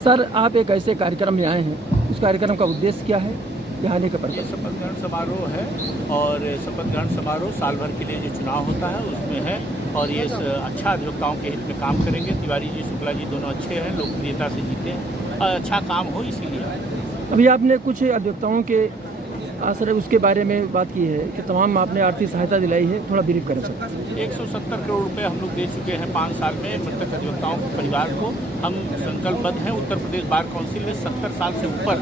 Sir, आप एक ऐसे कार्यक्रम में आए हैं, उस कार्यक्रम का उद्देश्य क्या है, यहाँ आने का ये पर्पस? शपथ ग्रहण समारोह है और शपथ ग्रहण समारोह साल भर के लिए जो चुनाव होता है उसमें है और ये अच्छा अधिवक्ताओं के हित में काम करेंगे। तिवारी जी, शुक्ला जी दोनों अच्छे हैं, लोकप्रियता से जीते हैं और अच्छा काम हो इसीलिए। अभी आपने कुछ अधिवक्ताओं के आश्रय उसके बारे में बात की है कि तमाम आपने आर्थिक सहायता दिलाई है, थोड़ा ब्रीफ करें सर। 170 करोड़ रुपए हम लोग दे चुके हैं 5 साल में मृतक अधिवक्ताओं के परिवार को। हम संकल्पबद्ध हैं। उत्तर प्रदेश बार काउंसिल ने 70 साल से ऊपर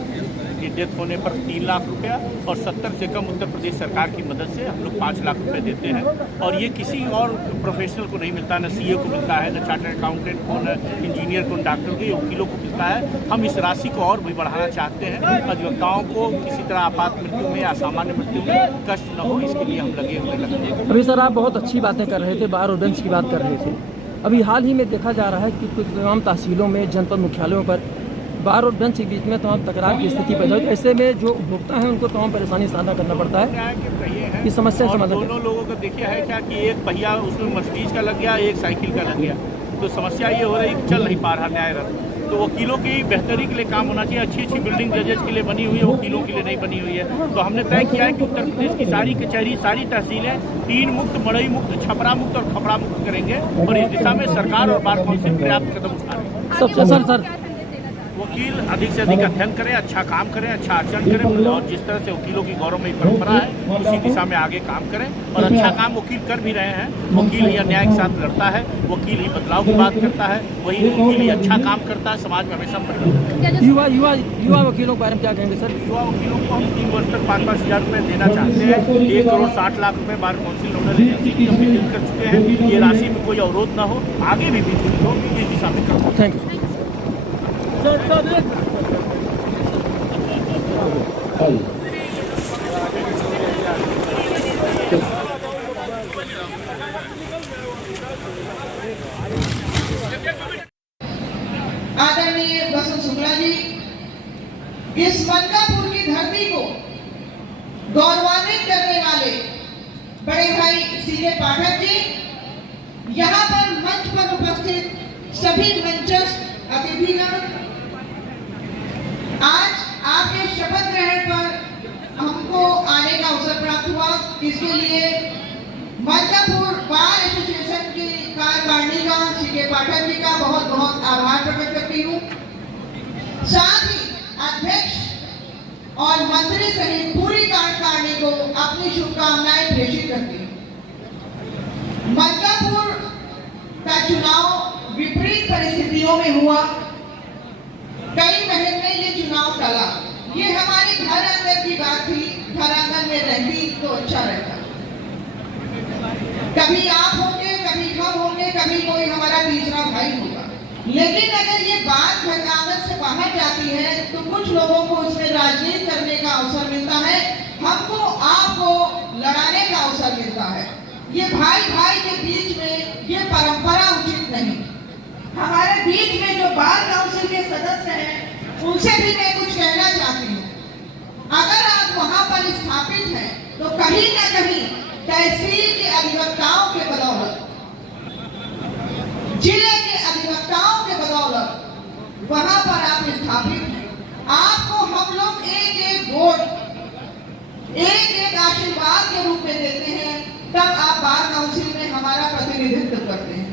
की डेथ होने पर 3 लाख रुपया और 70 से कम उत्तर प्रदेश सरकार की मदद से हम लोग 5 लाख रुपए देते हैं और ये किसी और प्रोफेशनल को नहीं मिलता, न सीए को मिलता है, न चार्टर्ड अकाउंटेंट को, न इंजीनियर को, न डॉक्टर को, ये वकीलों को मिलता है। हम इस राशि को और भी बढ़ाना चाहते हैं। अधिवक्ताओं को किसी तरह आपात मृत्यु में या सामान्य मृत्यु में कष्ट न हो, इसके लिए हम लगे हुए। अभी सर आप बहुत अच्छी बातें कर रहे थे, बार और बेंच की बात कर रहे थे। अभी हाल ही में देखा जा रहा है कि कुछ तमाम तहसीलों में, जनपद मुख्यालयों पर बार और बेंच के बीच में तमाम तकरार की स्थिति पैदा हुई। ऐसे में जो उपभोक्ता हैं उनको तमाम परेशानी का सामना करना पड़ता है। इस समस्या का समाधान दोनों लोगों को देखिए है क्या कि एक पहिया उसमें मर्सिडीज का लग गया, एक साइकिल का लग गया, तो समस्या ये हो रही कि चल नहीं पा रहा न्याय रथ। तो वकीलों की बेहतरी के लिए काम होना चाहिए। अच्छी अच्छी बिल्डिंग जजेज के लिए बनी हुई है, वकीलों के लिए नहीं बनी हुई है। तो हमने तय किया है कि उत्तर प्रदेश की सारी कचहरी, सारी तहसीलें टीन मुक्त, मड़ई मुक्त, छपरा मुक्त और खपड़ा मुक्त करेंगे और इस दिशा में सरकार और बार काउंसिल पर्याप्त कदम उठा रहे हैं। सबसे सर वकील अधिक से अधिक अध्ययन करें, अच्छा काम करें, अच्छा आचरण करें और जिस तरह से वकीलों की गौरवमयी परंपरा है उसी दिशा में आगे काम करें और अच्छा काम वकील कर भी रहे हैं। वकील ही अन्याय के साथ लड़ता है, वकील ही बदलाव की बात करता है, वही वकील ही अच्छा काम करता है, समाज में हमेशा परिवर्तन। युवा वकीलों के बारे में क्या कहेंगे सर? युवा वकीलों को हम 3 वर्ष तक 5-5 हज़ार रुपये देना चाहते हैं। 1 करोड़ 60 लाख रुपये बार काउंसिल नोडल एजेंसी की हम वितरित कर चुके हैं। ये राशि में कोई अवरोध न हो, आगे भी वितरित हो, इस दिशा में करें। Thank you. आदरणीय वसंत शुक्ला जी, इस मलकापुर की धरती को गौरवान्वित करने वाले बड़े भाई सीए पाठक जी, यहाँ पर मंच पर उपस्थित सभी मंचस्थ अतिथिगण, आज आपके शपथ ग्रहण पर हमको आने का अवसर प्राप्त हुआ। इसके लिए मलकापुर बार एसोसिएशन की कार्यकारिणी का, सीए पाठक जी का बहुत बहुत आभार प्रकट करती हूँ। साथ ही अध्यक्ष और मंत्री सहित पूरी कार्यकारिणी को अपनी शुभकामनाएं प्रेषित करती हूँ। मलकापुर का चुनाव विपरीत परिस्थितियों में हुआ, कई महीने ये चुनाव टला। ये हमारी घर अंदर की बात थी, घर आंगन में रहती तो अच्छा रहता। कभी आप होंगे, कभी हम होंगे, कभी कोई हमारा तीसरा भाई होगा, लेकिन अगर ये बात घर आंगन से बाहर जाती है तो कुछ लोगों को उसमें राजनीति करने का अवसर मिलता है, हमको आपको लड़ाने का अवसर मिलता है। ये भाई भाई के बीच में ये परंपरा उचित नहीं। हमारे बीच में जो बार काउंसिल के सदस्य हैं उनसे भी मैं कुछ कहना चाहती हूँ। अगर आप वहां पर स्थापित हैं तो कहीं न कहीं तहसील के अधिवक्ताओं के बदौलत, जिले के अधिवक्ताओं के बदौलत वहां पर आप स्थापित हैं। आपको हम लोग एक एक वोट, एक एक आशीर्वाद के रूप में देते हैं, तब आप बार काउंसिल में हमारा प्रतिनिधित्व करते हैं।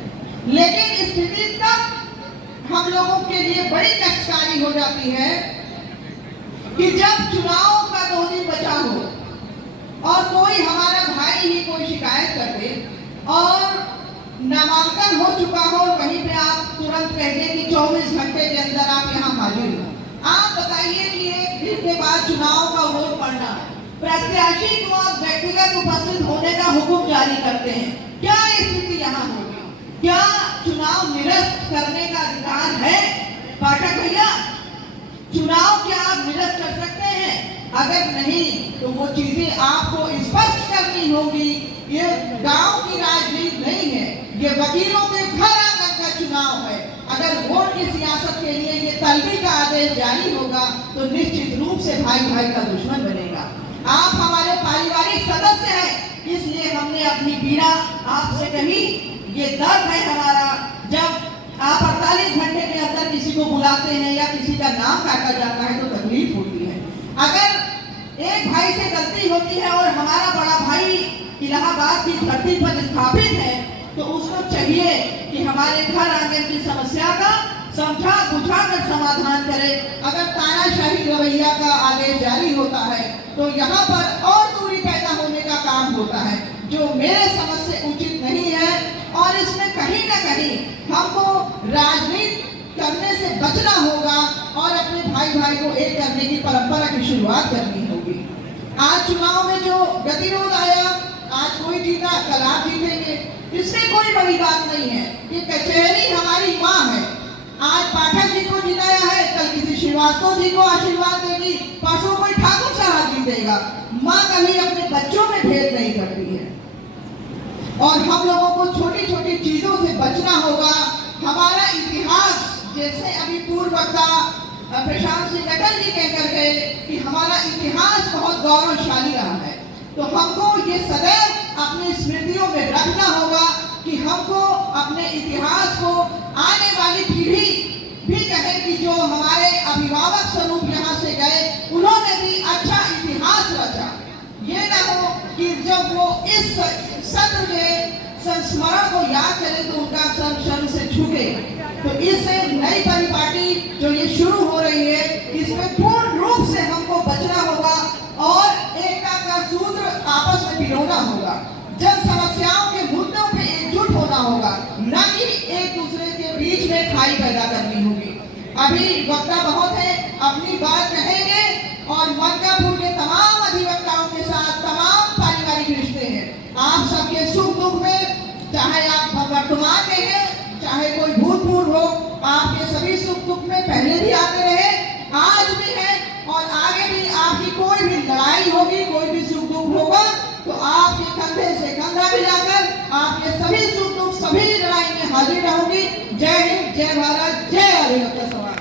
लेकिन स्थिति तब हम लोगों के लिए बड़ी कष्टकारी हो जाती है कि जब चुनाव का 2 दिन बचा हो और कोई हमारा भाई ही कोई शिकायत कर दे और नामांकन हो चुका हो और वहीं पे आप तुरंत कह दें कि 24 घंटे के अंदर आप यहाँ हाजिर हो। आप बताइए कि 1 दिन के बाद चुनाव का वोट पड़ना, प्रत्याशी को आप व्यक्तिगत उपस्थित होने का हुक्म जारी करते हैं, क्या स्थिति यहाँ होगी? क्या चुनाव निरस्त करने का अधिकार है? पाठक भैया, चुनाव क्या आप निरस्त कर सकते हैं? अगर नहीं तो वो चीजें आपको स्पष्ट करनी होगी। ये गांव की राजनीति नहीं है, ये वकीलों के घर आंगन का चुनाव है। अगर वोट की सियासत के लिए ये तलबी का आदेश जारी होगा तो निश्चित रूप से भाई भाई का दुश्मन बनेगा। आप हमारे पारिवारिक सदस्य हैं, इसलिए हमने अपनी पीड़ा आपसे कही। ये दर्द है हमारा, जब आप 48 घंटे के अंदर किसी को को बुलाते हैं या किसी का नाम काटा जाता है तो तकलीफ होती है। अगर एक भाई से गलती होती है और हमारा बड़ा भाई इलाहाबाद की धरती पर स्थापित है तो उसको चाहिए कि हमारे घर आंगन की समस्या का समझा बुझा कर समाधान करे। अगर तानाशाही रवैया का आदेश जारी होता है तो यहाँ पर और दूरी पैदा होने का काम होता है, जो मेरे समझ से उचित नहीं है। और इसमें कहीं ना कहीं हमको राजनीति करने से बचना होगा और अपने भाई भाई को एक करने की परंपरा की शुरुआत करनी होगी। आज चुनाव में जो गतिरोध आया, आज कोई जीता कल आप जीतेंगे, इसमें कोई बड़ी बात नहीं है। ये कचहरी हमारी माँ है। आज पाठक जी को जिताया है, कल किसी श्रीवास्तव जी को आशीर्वाद देगी, परसों कोई ठाकुर साहब जीतेगा। माँ कभी अपने बच्चों में भेद नहीं करती है और हम लोगों को छोटी छोटी चीजों से बचना होगा। हमारा इतिहास, जैसे अभी पूर्व वक्ता प्रशांत सिंह अटल जी कहकर गए कि हमारा इतिहास बहुत गौरवशाली रहा है, तो हमको ये सदैव अपनी स्मृतियों में रखना होगा कि हमको अपने इतिहास को आने वाली पीढ़ी भी कहे कि जो हमारे अभिभावक स्वरूप यहाँ से गए उन्होंने भी अच्छा इतिहास रचा। ये ना हो कि जब वो इस सत्र के संस्मरण को याद करें तो उनका सर शर्म से झुके। तो इससे नई परिपाटी जो ये शुरू हो रही है, इसमें पूर्ण रूप से हमको बचना होगा और एकता का सूत्र आपस में पिरोना होगा। जन समस्याओं के मुद्दों पे एकजुट होना होगा, न कि एक दूसरे के बीच में खाई पैदा करनी होगी। अभी वक्ता बहुत है, अपनी बात कहेंगे और मलकापुर के तमाम अधिवक्ताओं के साथ तमाम पारिवारिक रिश्ते हैं। आप सबके सुख दुख में, चाहे आप वर्तमान में हैं, चाहे कोई भूतपूर्व हो, आपके सभी सुख दुख में पहले भी आते रहे, आज भी है और आगे भी आपकी कोई भी लड़ाई होगी, कोई भी सुख दुख होगा तो आपके कंधे से कंधा मिलाकर आपके सभी सुख दुख, सभी लड़ाई में हाजिर रहूंगी। जय हिंद, जय भारत, जय अधिवक्ता समाज।